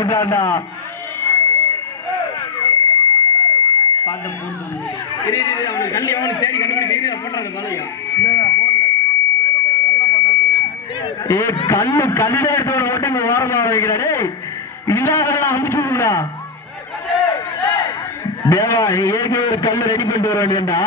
விட்டாண்டா. கல்லு கல்லுல எடுத்து ஓட்டு ஓரமா வைக்கிறாரு. இல்லாதெல்லாம் அமுச்சு விடுடா தேவா. ஏற்கனவே ஒரு கல்லு ரெடி பண்ணிட்டு வர வேண்டியண்டா.